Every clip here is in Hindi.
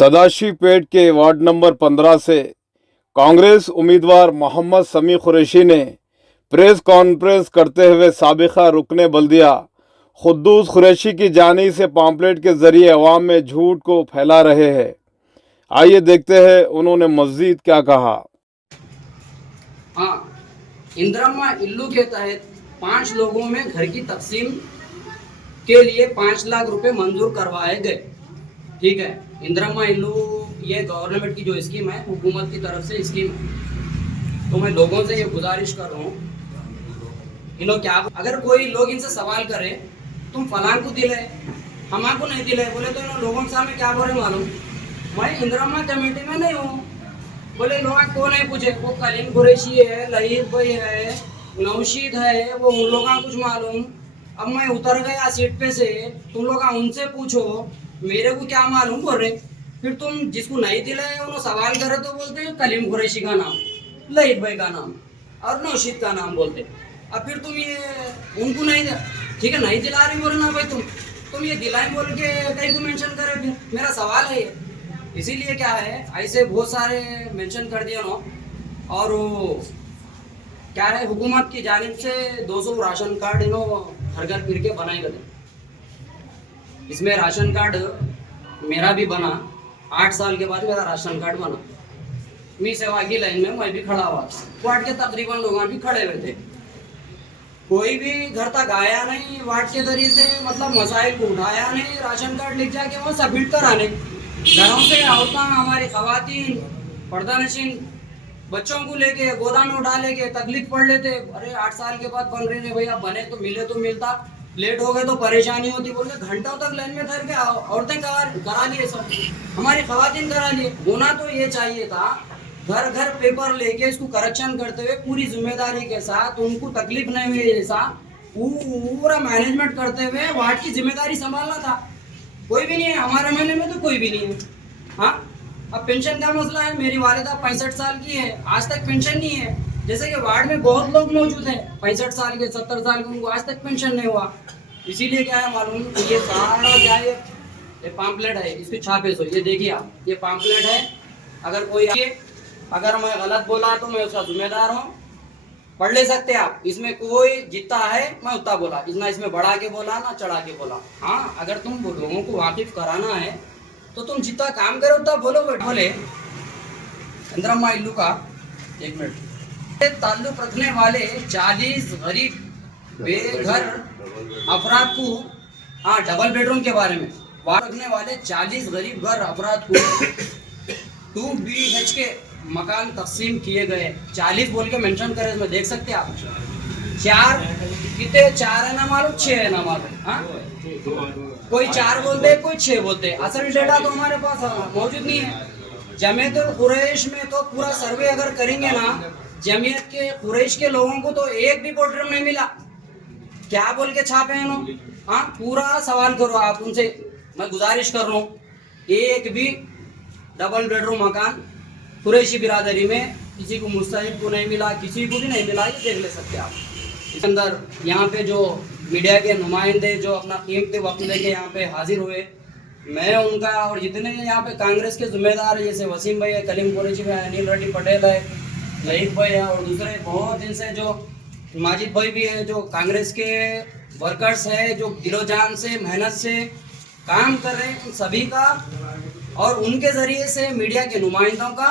सदाशिवपेट के वार्ड नंबर 15 से कांग्रेस उम्मीदवार मोहम्मद समी कुरैशी ने प्रेस कॉन्फ्रेंस करते हुए साबिका रुकने बल्दिया खुद्दूस कुरैशी की जानिब से पॉम्पलेट के जरिए अवाम में झूठ को फैला रहे हैं। आइए देखते हैं उन्होंने मज़ीद क्या कहा। हाँ, इंदिरा इल्लू के तहत 5 लोगों में घर की तकसीम के लिए 5 लाख रुपए मंजूर करवाए गए। ठीक है, इंदिरा इल्लू ये गवर्नमेंट की जो स्कीम है, हुकूमत की तरफ से स्कीम है। तो मैं लोगों से ये गुजारिश कर रहा हूँ, इन लोग क्या, अगर कोई लोग इनसे सवाल करे तुम फलान को दिले हमारे को नहीं दिले बोले तो इन लोगों के सामने क्या बोले मालूम, मैं इंदिरा कमेटी में नहीं हूँ। बोले लोग को नहीं पूछे, वो कलीम कुरैशी है, लहीर भाई है, नौशीद है, वो उन लोगों का कुछ मालूम। अब मैं उतर गया सीट पे से, तुम लोग उनसे पूछो, मेरे को क्या मालूम बोल रहे। फिर तुम जिसको नहीं दिलाए उन्होंने सवाल करे तो बोलते हैं कलीम कुरैशी का नाम, लहीर भाई का नाम और नौशीद का नाम बोलते। अब फिर तुम ये उनको नहीं, ठीक है नहीं दिला रहे बोले ना भाई, तुम ये दिलाए बोल के कहीं को मेंशन करे। फिर मेरा सवाल है ये, इसीलिए क्या है ऐसे बहुत सारे मेंशन कर दिया ना। और वो क्या है, हुकूमत की जानिब से 200 राशन कार्ड इनो घर घर फिर के बनाए गए। इसमें राशन कार्ड मेरा भी बना, 8 साल के बाद मेरा राशन कार्ड बना। मी सेवा की लाइन में मैं भी खड़ा हुआ, वार्ड के तकरीबन लोग भी खड़े हुए थे। कोई भी घर तक आया नहीं, वार्ड के जरिए से मतलब मसाइल को उठाया नहीं, राशन कार्ड लिख जाके वहाँ सबमिट कराने। घरों से औरतें, हमारी खवातीन, पर्दानशीन बच्चों को लेके गोदाम में उठा लेके तकलीफ पड़ लेते। अरे 8 साल के बाद बन रहे थे भैया, बने तो मिले तो मिलता, लेट हो गए तो परेशानी होती बोल के घंटों तक लाइन में ठहर के औरतें करा लिए, सब हमारी खवातीन करा लिए। होना तो ये चाहिए था, घर घर पेपर लेके इसको करेक्शन करते हुए पूरी जिम्मेदारी के साथ, उनको तकलीफ नहीं हुई जैसा पूरा मैनेजमेंट करते हुए वार्ड की जिम्मेदारी संभालना था। कोई भी नहीं है हमारे महल्ले में, तो कोई भी नहीं है। हाँ, अब पेंशन का मसला है, मेरी वालिदा 65 साल की है, आज तक पेंशन नहीं है। जैसे कि वार्ड में बहुत लोग मौजूद हैं 65 साल के, 70 साल के, उनको आज तक पेंशन नहीं हुआ। इसीलिए क्या है मालूम, ये सारा क्या है, ये पॉम्पलेट है, इसको छापे सो, ये देखिए आप, ये पॉम्पलेट है। अगर कोई अगर मैं गलत बोला तो मैं उसका जिम्मेदार हूँ, पढ़ ले सकते आप। इसमें कोई जितना है मैं उतना बोला, इतना इसमें बढ़ा के बोला ना चढ़ा के बोला। हाँ, अगर तुम लोगों को वाकिफ कराना है तो तुम जितना काम करो उतना बोलो। बोले इंदिरा इल्लू का 1 मिनट ताल्लुक रखने वाले 40 गरीब बेघर अफराद को, हाँ डबल बेडरूम के बारे में रखने वाले 40 गरीब घर अफराद को 2 BHK मकान तकसीम किए गए। 40 बोल के मेंशन करे, इसमें देख सकते हैं आप। 4 कितने, 4 है ना मालूम, 6 है ना मालूम। हाँ, कोई 4 बोलते, कोई 6 बोलते। असल डेटा तो हमारे पास मौजूद नहीं है। जमीयत कुरैश में तो पूरा सर्वे अगर करेंगे ना, जमीयत के कुरैश के लोगों को तो एक भी बेडरूम नहीं मिला। क्या बोल के छापे हैं लोग? हाँ, पूरा सवाल करो आप उनसे, मैं गुजारिश कर रहा हूँ। एक भी डबल बेडरूम मकान कुरैशी बिरादरी में किसी को मुस्तहिक को नहीं मिला, किसी को भी नहीं मिला, ये देख ले सकते आप। इसके अंदर यहाँ पे जो मीडिया के नुमाइंदे जो अपना कीमती वक्त लेके यहाँ पे हाजिर हुए, मैं उनका, और जितने यहाँ पे कांग्रेस के जिम्मेदार है, जैसे वसीम भाई है, कलीम कुरैशी भाई, अनिल रेड्डी पटेल है, लहीर भाई है, और दूसरे बहुत दिन से जो माजिद भाई भी है, जो कांग्रेस के वर्कर्स है, जो दिलोजान से मेहनत से काम कर रहे हैं, उन सभी का, और उनके ज़रिए से मीडिया के नुमाइंदों का,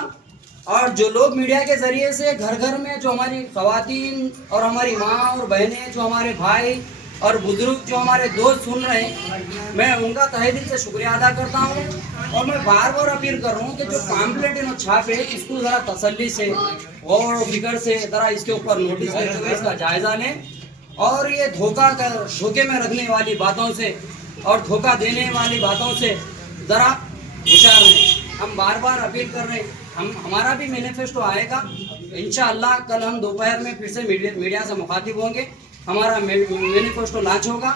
और जो लोग मीडिया के ज़रिए से घर घर में जो हमारी ख़वातीन और हमारी माँ और बहनें, जो हमारे भाई और बुजुर्ग, जो हमारे दोस्त सुन रहे हैं, मैं उनका तहे दिल से शुक्रिया अदा करता हूँ। और मैं बार बार अपील कर रहा हूँ कि जो पैम्पलेट इन छापे, इसको ज़रा तसल्ली से और फिक्र से ज़रा इसके ऊपर नोटिस लेते हुए इसका जायज़ा लें, और ये धोखे में रखने वाली बातों से और धोखा देने वाली बातों से ज़रा होशियार रहें। हम बार बार अपील कर रहे हैं, हमारा भी मैनिफेस्टो आएगा इंशाअल्लाह। कल हम दोपहर में फिर से मीडिया से मुखातिब होंगे, हमारा मैनिफेस्टो लॉन्च होगा।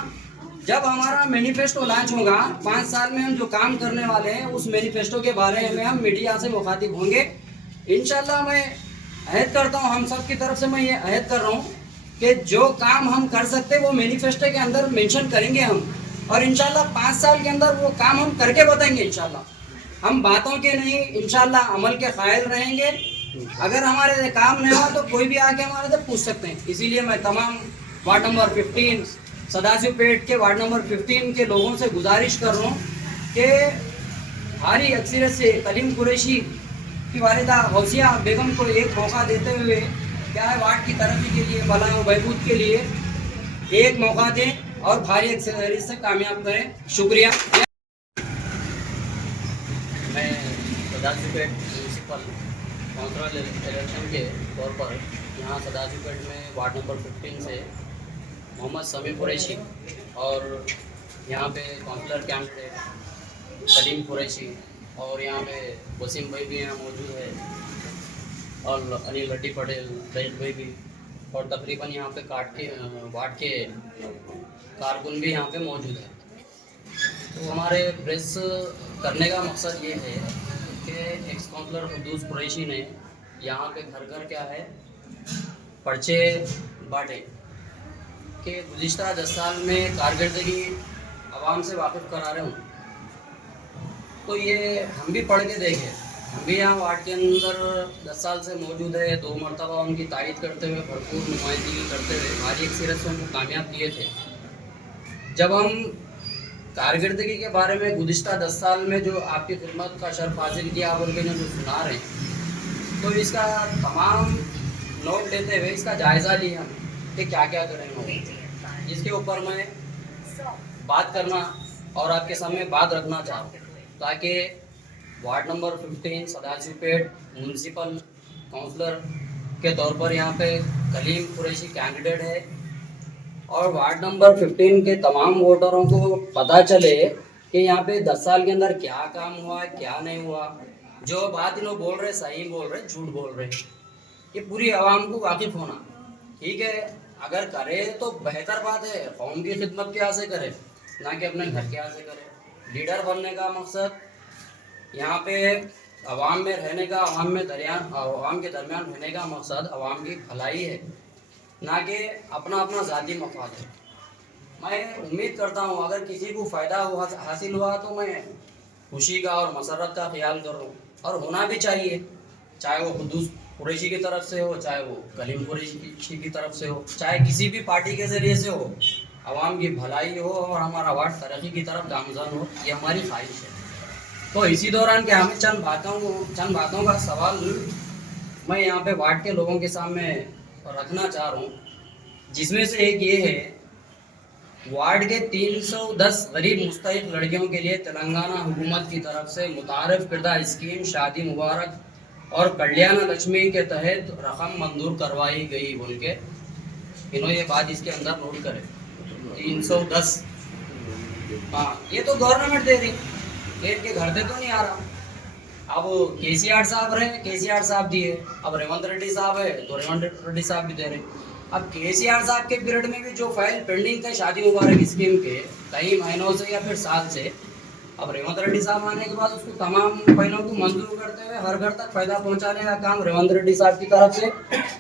जब हमारा मैनिफेस्टो लॉन्च होगा, 5 साल में हम जो काम करने वाले हैं उस मैनिफेस्टो के बारे में हम मीडिया से मुखातिब होंगे इंशाअल्लाह। मैं अहद करता हूँ, हम सब की तरफ से मैं ये अहद कर रहा हूँ कि जो काम हम कर सकते हैं वो मैनिफेस्टो के अंदर मेंशन करेंगे हम, और इंशाअल्लाह 5 साल के अंदर वो काम हम करके बताएंगे इंशाअल्लाह। हम बातों के नहीं इंशाल्लाह अमल के कायल रहेंगे। अगर हमारे काम नहीं हुआ तो कोई भी आके हमारे से पूछ सकते हैं। इसीलिए मैं तमाम वार्ड नंबर 15 सदाशिव पेट के वार्ड नंबर 15 के लोगों से गुजारिश कर रहा हूँ कि भारी अक्सरियत से कलीम कुरैशी की वालिदा गौसिया बेगम को एक मौका देते हुए क्या है वार्ड की तरक्की के लिए, भलाई व बहबूद के लिए एक मौका दें और भारी अक्सरियत से कामयाब करें। शुक्रिया। मैं सदाशिवपेट म्यूनसिपल काउंसिल इलेक्शन के तौर पर यहाँ सदाशिवपेट में वार्ड नंबर 15 से मोहम्मद समी कुरैशी और यहाँ पे काउंसलर कैंडिडेट कलीम कुरैशी और यहाँ पे वसीम भाई भी यहाँ मौजूद है और अनिल लड्डी पटेल दहील भाई भी और तकरीबन यहाँ पे वार्ड के कारकुन भी यहाँ पे मौजूद है। तो हमारे प्रेस करने का मकसद ये है कि एक्स काउंसलर खुद्दूस कुरैशी ने यहाँ पे घर घर क्या है पर्चे बांटे कि गुज़िश्ता 10 साल में कारकर्दगी आवाम से वाकिफ़ करा रहे हूँ। तो ये हम भी पढ़ के देखें, हम भी यहाँ वार्ड के अंदर 10 साल से मौजूद है। 2 मरतबा उनकी तारीफ करते हुए भरपूर नुमाइंदगी करते हुए भारी अक्सरियत से उनको कामयाब किए थे। जब हम कारकर्दगी के बारे में गुज़िश्ता 10 साल में जो आपकी खिदमत का शर्फ हासिल किया आप उनके जो सुना रहे हैं, तो इसका तमाम नोट लेते हुए इसका जायज़ा लिया कि क्या क्या करेंगे, जिसके ऊपर मैं बात करना और आपके सामने बात रखना चाहूँ ताकि ward number 15 Sadashivpet municipal councillor के तौर पर यहाँ पे कलीम कुरैशी कैंडिडेट है और वार्ड नंबर 15 के तमाम वोटरों को पता चले कि यहाँ पे 10 साल के अंदर क्या काम हुआ क्या नहीं हुआ। जो बात इन लोग बोल रहे सही बोल रहे झूठ बोल रहे, ये पूरी आवाम को वाकिफ़ होना ठीक है। अगर करे तो बेहतर बात है, कौम की खिदमत क्या से करे ना कि अपने घर क्या से करे। लीडर बनने का मकसद यहाँ पे आवाम में रहने का, आवाम के दरमियान रहने का मकसद आवाम की भलाई है, ना कि अपना अपना ज़ाती मफाद है। मैं उम्मीद करता हूँ अगर किसी को फ़ायदा हासिल हुआ तो मैं खुशी का और मसरत का ख्याल करूँ और होना भी चाहिए, चाहे वो खुद्दूस कुरैशी की तरफ से हो, चाहे वो कलीम कुरैशी की तरफ से हो, चाहे किसी भी पार्टी के ज़रिए से हो। आवाम की भलाई हो और हमारा वार्ड तरक्की की तरफ गामज़न हो, ये हमारी ख्वाहिश है। तो इसी दौरान क्या हमें चंद बातों का सवाल मैं यहाँ पे वार्ड के लोगों के सामने रखना चाह रहा हूँ, जिसमें से एक ये है वार्ड के 310 गरीब मुस्तहिक लड़कियों के लिए तेलंगाना हुकूमत की तरफ से मुतारफ़ करदा स्कीम शादी मुबारक और कल्याण लक्ष्मी के तहत रकम मंजूर करवाई गई बोल के इन्होंने ये बात इसके अंदर नोट करें 310। हाँ, ये तो गवर्नमेंट दे रही, ये इनके घर से तो नहीं आ रहा। अब केसीआर साहब रहे, केसीआर साहब दिए, अब रेवंत रेड्डी साहब है तो रेवंत रेड्डी साहब भी दे रहे। अब केसीआर साहब के पीरियड में भी जो फाइल पेंडिंग थे शादी मुबारक स्कीम के कई महीनों से या फिर साल से, अब रेवंत रेड्डी साहब आने के बाद उसको तमाम फाइलों को मंजूर करते हुए हर घर तक फायदा पहुंचाने का काम रेवंत रेड्डी साहब की तरफ से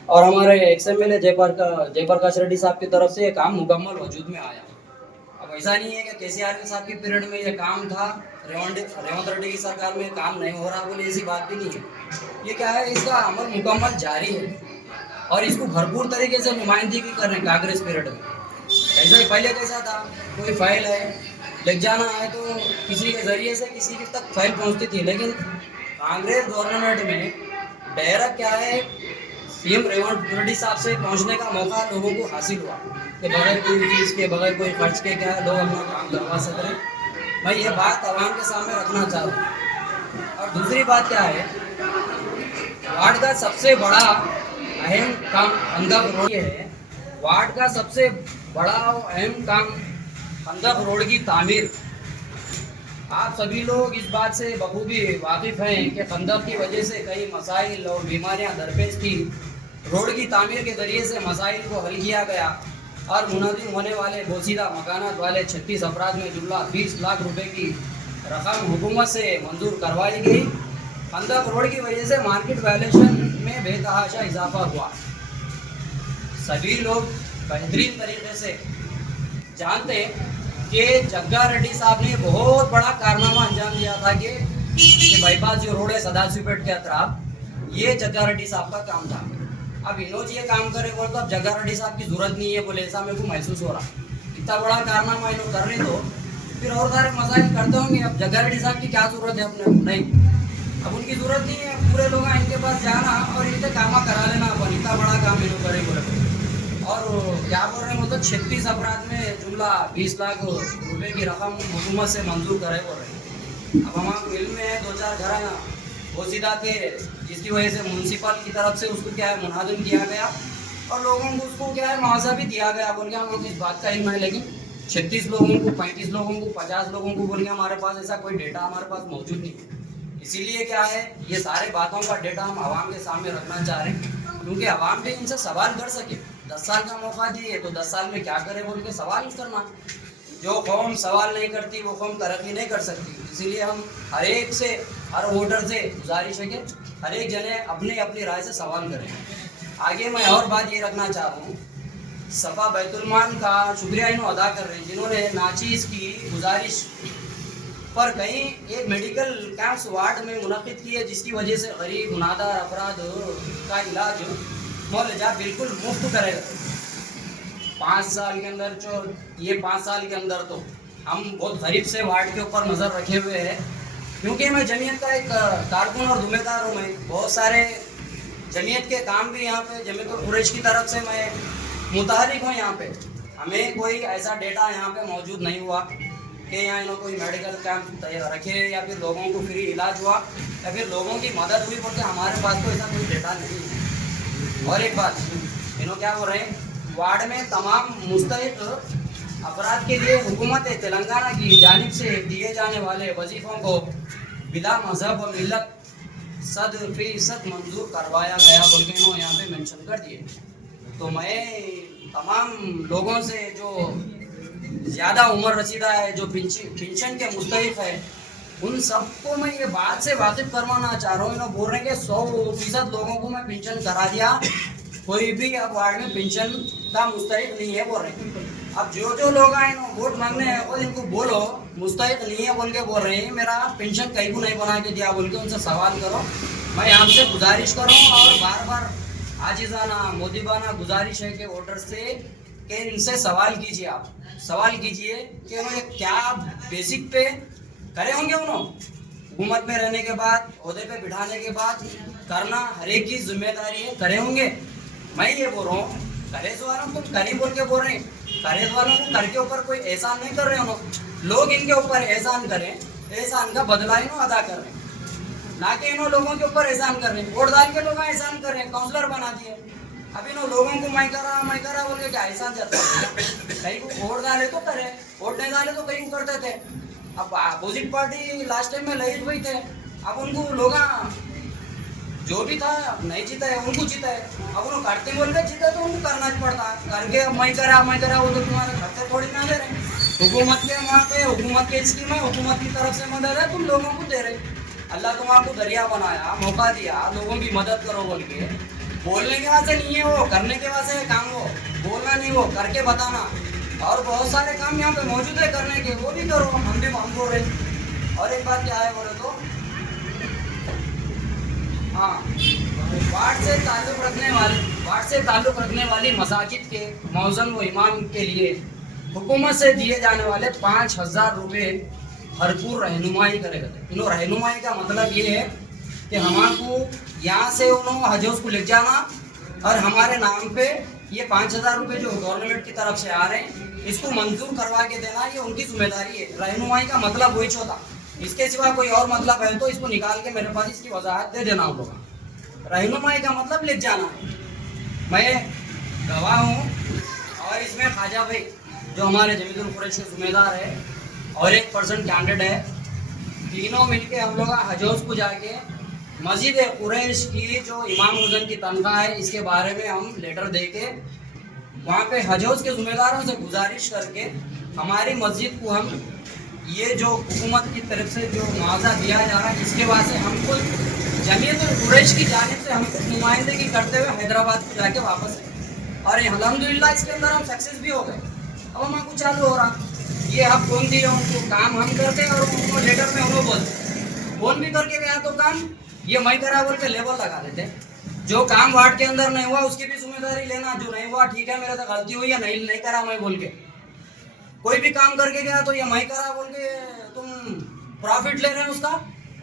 और हमारे XMLA जयप्रकाश रेड्डी साहब की तरफ से ये काम मुकम्मल वजूद में आया। अब ऐसा नहीं है कि केसीआर के साहब के पीरियड में ये काम था, रेवंत रेड्डी की सरकार में काम नहीं हो रहा बोले ऐसी बात भी नहीं है। ये क्या है, इसका अमल मुकम्मल जारी है और इसको भरपूर तरीके से नुमाइंदगी भी कर रहे हैं कांग्रेस पीरियड में। ऐसा ही पहले कैसा था, कोई फाइल है लिख जाना है तो किसी के ज़रिए से किसी के तक फाइल पहुंचती थी, लेकिन कांग्रेस गवर्नमेंट में डायरेक्ट क्या है CM रेवंत रेड्डी साहब से पहुंचने का मौका लोगों को हासिल हुआ कि बगैर कोई फीस के बगैर कोई खर्च के क्या है लोग अपना काम करवा सक रहे हैं। मैं ये बात आवाम के सामने रखना चाह रहा हूँ। और दूसरी बात क्या है, वार्ड का सबसे बड़ा अहम काम खंदक रोड है। वार्ड का सबसे बड़ा और अहम काम खंदक रोड की तामीर। आप सभी लोग इस बात से बखूबी वाकिफ़ हैं कि खंदक की वजह से कई मसाइल और बीमारियां दरपेश थी। रोड की तामीर के ज़रिए से मसाइल को हल किया गया और मुनाजिम होने वाले बोसीदा मकानात वाले 36 अफराद में जुमला 20 लाख रुपए की रकम हुकूमत से मंजूर करवाई गई। खंदक रोड की वजह से मार्केट वैल्यूएशन में बेतहाशा इजाफा हुआ। सभी लोग बेहतरीन तरीके से जानते हैं कि जग्गा रेड्डी साहब ने बहुत बड़ा कारनामा अंजाम दिया था कि कि बाईपास जो रोड है सदाशिवपेट के अतराफ, ये जग्गा रेड्डी साहब का काम था। अब इन्हों जी ये काम करे बोल तो अब जग्गा रेड्डी साहब की जरूरत नहीं है बोले, ऐसा मेरे को महसूस हो रहा। इतना बड़ा कारनामा इन्हों कर रहे तो फिर और सारे मसाइल करते होंगे। अब जग्गा रेड्डी साहब की क्या जरूरत है अपने? नहीं, अब उनकी जरूरत नहीं है। पूरे लोग इनके पास जाना और इनसे काम करा लेना, अपन इतना बड़ा काम इन्हों करे बोले। और क्या बोल रहे हैं मतलब 36 अपराध में जुमला 20 लाख रुपए की रकम हुकूमत से मंजूर करे बोल रहे हैं। अब हमारे इल्म में है 2-4 घर बोसीदा थे, जिसकी वजह से म्यूनसिपल की तरफ से उसको क्या है मुनादिम किया गया और लोगों को उसको क्या है मुआवजा भी दिया गया बोल के हम लोग इस बात का इल्म है। लेकिन 36 लोगों को, 35 लोगों को, 50 लोगों को बोल के हमारे पास ऐसा कोई डेटा हमारे पास मौजूद नहीं है। इसीलिए क्या है ये सारे बातों का डेटा हम आवाम के सामने रखना चाह रहे हैं, क्योंकि आवाम भी इनसे सवाल कर सके। 10 साल का मौका दिए तो 10 साल में क्या करे बोल के सवाल करना। जो कौम सवाल नहीं करती वो कौम तरक्की नहीं कर सकती। इसीलिए हम हर एक से, हर वोटर से गुजारिश है कि हर एक जने अपने अपनी राय से सवाल करें। आगे मैं और बात ये रखना चाह रहा हूँ, सफा बैतुलमाल का शुक्रिया इन्हों अदा कर रहे हैं जिन्होंने नाचीज़ की गुजारिश पर कहीं एक मेडिकल कैंप्स वार्ड में मुनक़िद किए, जिसकी वजह से गरीब गुनाहगार अफराद का इलाज मौलजा बिल्कुल मुफ्त करेगा। 5 साल के अंदर जो ये 5 साल के अंदर तो हम बहुत गरीब से वार्ड के ऊपर नज़र रखे हुए हैं, क्योंकि मैं जमीयत का एक कारकुन और जिम्मेदार हूँ। मैं बहुत सारे जमीयत के काम भी यहाँ पे जमीयतुल कुरैश की तरफ से मैं मुतहरिक हूँ। यहाँ पे हमें कोई ऐसा डेटा यहाँ पे मौजूद नहीं हुआ कि यहाँ इन्होंने कोई मेडिकल कैंप रखे या फिर लोगों को फ्री इलाज हुआ या फिर लोगों की मदद हुई, बोलते हमारे पास तो ऐसा कोई डेटा नहीं है। और एक बात इन्होंने क्या बोल रहे हैं, वार्ड में तमाम मुस्तहिक अफराद के लिए हुकूमत तेलंगाना की जानिब से दिए जाने वाले वजीफ़ों को बिला मजहब और मिलत 100% मंजूर करवाया गया बोल के इन्होंने यहाँ पे मेंशन कर दिए। तो मैं तमाम लोगों से जो ज़्यादा उम्र रसीदा है, जो पेंशन के मुस्तहिक है, उन सबको मैं ये बात से वाकिफ करवाना चाह रहा हूँ। इन्होंने बोल रहे हैं कि 100% लोगों को मैं पेंशन करा दिया, कोई भी अब वार्ड में पेंशन का मुस्तहिक नहीं है बोल रहे हैं। अब जो लोग आए ना वोट मांगने हैं और इनको बोलो मुस्तहिक नहीं है बोल के बोल रहे हैं, मेरा पेंशन कहीं को नहीं बना के दिया बोल के उनसे सवाल करो। मैं आपसे गुजारिश कर रहा हूँ और बार बार आजिज़ाना मोदीबाना गुजारिश है कि वोटर से कि इनसे सवाल कीजिए, आप सवाल कीजिए कि उन्होंने क्या बेसिक पे करे होंगे। उन्होंने हुकूमत में रहने के बाद, ओहदे पे बिठाने के बाद करना हर एक की जिम्मेदारी है, करे होंगे। मैं ये बोल रहा हूँ करेज वालों को करी बोल के बोल रहे हैं, करेज वालों को कर के ऊपर कोई एहसान नहीं कर रहे उन्होंने, लोग इनके ऊपर एहसान करें, एहसान का बदला इन्हों अदा कर रहे हैं, ना कि इन्हों लोगों के ऊपर एहसान कर रहे हैं। वोट डाल के लोग एहसान कर रहे हैं, काउंसलर बना दिए। अब इन्हों लोगों को मैं करा बोल के क्या एहसान जाता है? कहीं को वोट डाले तो करे, वोट नहीं डाले तो कहीं को करते थे। अब अपोजिट पार्टी लास्ट टाइम में लड़ी हुई थे, अब उनको लोग जो भी था नहीं जीता है, उनको जीता है। अब उन्होंने करते बोल के जीता तो उनको करना ही पड़ता है। करके मैं करा वो तो तुम्हारे घर से थोड़ी ना दे रहे। हुकूमत के वहाँ पे हुकूमत की स्कीम है, हुकूमत की तरफ से मदद है, तुम लोगों को दे रहे। अल्लाह तुम्हारा दरिया बनाया, मौका दिया, लोगों की मदद करो बोल के। बोलने के वास्ते नहीं है वो, करने के वास्ते है काम। वो बोलना नहीं, वो करके बताना। और बहुत सारे काम यहाँ पे मौजूद है करने के, वो भी करो। हम बोल रहे। और एक बात क्या है बोले तो, हाँ, वार्ड से ताल्लुक़ रखने वाली मसाजिद के मौज़न व इमाम के लिए हुकूमत से दिए जाने वाले 5,000 रुपये भरपूर रहनुमाई करेगा। इन्हों रहनुमाई का मतलब ये है कि हमारे यहाँ से उन्होंने हजों को ले जाना और हमारे नाम पे ये 5,000 रुपये जो गवर्नमेंट की तरफ से आ रहे हैं इसको मंजूर करवा के देना, ये उनकी जिम्मेदारी है। रहनुमाई का मतलब वही होता। इसके सिवा कोई और मतलब है तो इसको निकाल के मेरे पास इसकी वजाहत दे देना। हम लोग रहनुमाई का मतलब लिख जाना है। मैं गवाह हूँ और इसमें ख्वाजा भाई जो हमारे जमीयतुल कुरैश के जिम्मेदार है और 1% कैंडिडेट है, तीनों मिलके हम लोग हजोज को जाके मस्जिद कुरैश की जो इमाम मुअज्जिन की तनख्वाह है इसके बारे में हम लेटर दे के वहाँ पे हजोज के जिम्मेदारों से गुजारिश करके हमारी मस्जिद को हम ये जो हुकूमत की तरफ से जो मुआवजा दिया जा रहा है इसके वास्ते हमको जमीयतुल कुरैश की जानिब से हम कुछ नुमाइंदगी करते हुए हैदराबाद को जाके वापस आए और अल्हम्दुलिल्लाह इसके अंदर हम सक्सेस भी हो गए। अब हमारा कुछ चालू हो रहा, ये अब कौन दिए उनको काम हम करते हैं और उनको लेटर में उन्होंने बोलते फोन भी करके गया तो काम ये मैं करा बोल के लेबल लगा देते। जो काम वार्ड के अंदर नहीं हुआ उसकी भी जिम्मेदारी लेना, जो नहीं हुआ ठीक है मेरे से गलती हुई या नहीं करा मैं बोल के। कोई भी काम करके गया तो ये मैं करा बोल के तुम प्रॉफिट ले रहे हो उसका,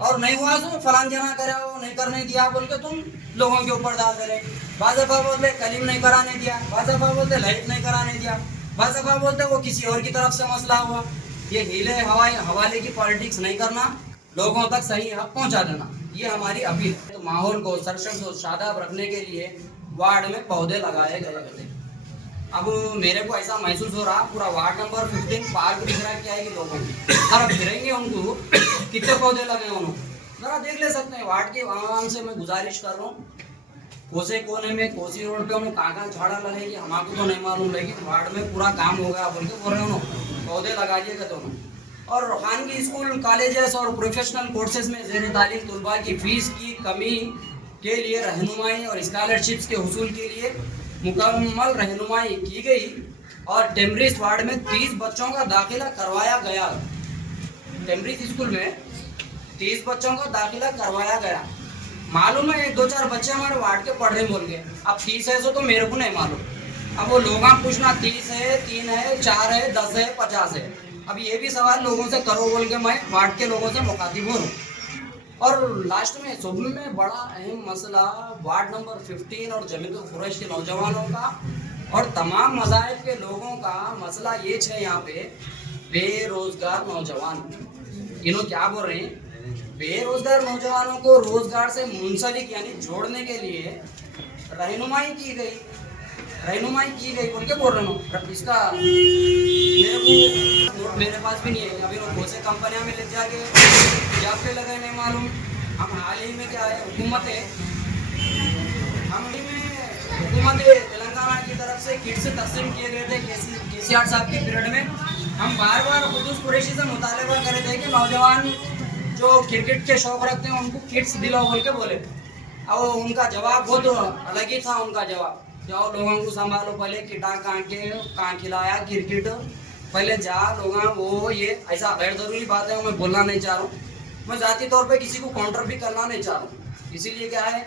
और नहीं हुआ तो फलान जना करा हो नहीं करने दिया बोल के तुम लोगों के ऊपर डाल दे रहे। बाज़ाफ़ा बोलते कलीम नहीं कराने दिया, बाज़ाफ़ा बोलते लाइट नहीं कराने दिया, बाज़ाफ़ा बोलते वो किसी और की तरफ से मसला हुआ। ये हीले हवाले की पॉलिटिक्स नहीं करना, लोगों तक सही हक पहुंचा देना, ये हमारी अपील है। तो माहौल को सरसब्ज और शादाब रखने के लिए वार्ड में पौधे लगाए गए थे। अब मेरे को ऐसा महसूस हो रहा पूरा वार्ड नंबर 15 पार्क दिख रहा है क्या है कि लोगों को, और अब गिरेंगे उनको कितने पौधे लगे उन्होंने जरा देख ले सकते हैं। वार्ड के आवाम से मैं गुजारिश कर रहा हूँ, कोसे कोने में कोसी रोड पे उन्होंने कहाँ झाड़ा लगेगी हमारे तो नहीं मालूम, लेकिन वार्ड में पूरा काम हो गया बोल के बोल रहे उन्होंने पौधे लगा दिए गए दोनों। और खानगी स्कूल कॉलेजेस और प्रोफेशनल कोर्सेज में ज़ेर तालीम तलबा की फ़ीस की कमी के लिए रहनुमाई और स्कॉलरशिप्स के हुसूल के लिए मुकम्मल रहनुमाई की गई और टेम्ब्रिज वार्ड में 30 बच्चों का दाखिला करवाया गया। टेम्ब्रिज स्कूल में 30 बच्चों का दाखिला करवाया गया। मालूम है 2-4 बच्चे हमारे वार्ड के पढ़ रहे बोल गए, अब 30 है तो मेरे को नहीं मालूम। अब वो लोग पूछना 30 है, 3 है, 4 है, 10 है, 50 है, अब ये भी सवाल लोगों से करो बोल के मैं वार्ड के लोगों से मुखातिब हो रहा हूँ। और लास्ट में सब में बड़ा अहम मसला वार्ड नंबर 15 और जमीयतुल कुरैश के नौजवानों का और तमाम मज़ाहिब के लोगों का मसला ये है यहाँ पे बेरोजगार नौजवान। इन्हों क्या बोल रहे हैं, बेरोजगार नौजवानों को रोजगार से मुंसलिक यानी जोड़ने के लिए रहनुमाई की गई बोल के बोल रहे हो। इसका मेरे पास भी नहीं है, अभी लोग बहुत से कंपनियां में ले जाके जॉब पे लगे नहीं मालूम। हम हाल ही में क्या है हुकूमत तेलंगाना की तरफ से किट्स तकसीम किए गए थे केसीआर साहब के पीरियड में। हम बार बार खुदूस कुरैशी से मुतालबा कर रहे थे कि नौजवान जो क्रिकेट के शौक रखते हैं उनको किट्स दिलाओ बोल के बोले। और उनका जवाब बहुत अलग ही था। उनका जवाब, जाओ लोगों को संभालो, पहले किटा कहाँ खिलाया क्रिकेट, पहले जा लोग वो ये ऐसा गैर ज़रूरी बात है मैं बोलना नहीं चाह रहा हूँ। मैं ज़ाती तौर पे किसी को काउंटर भी करना नहीं चाह रहा हूँ। इसीलिए क्या है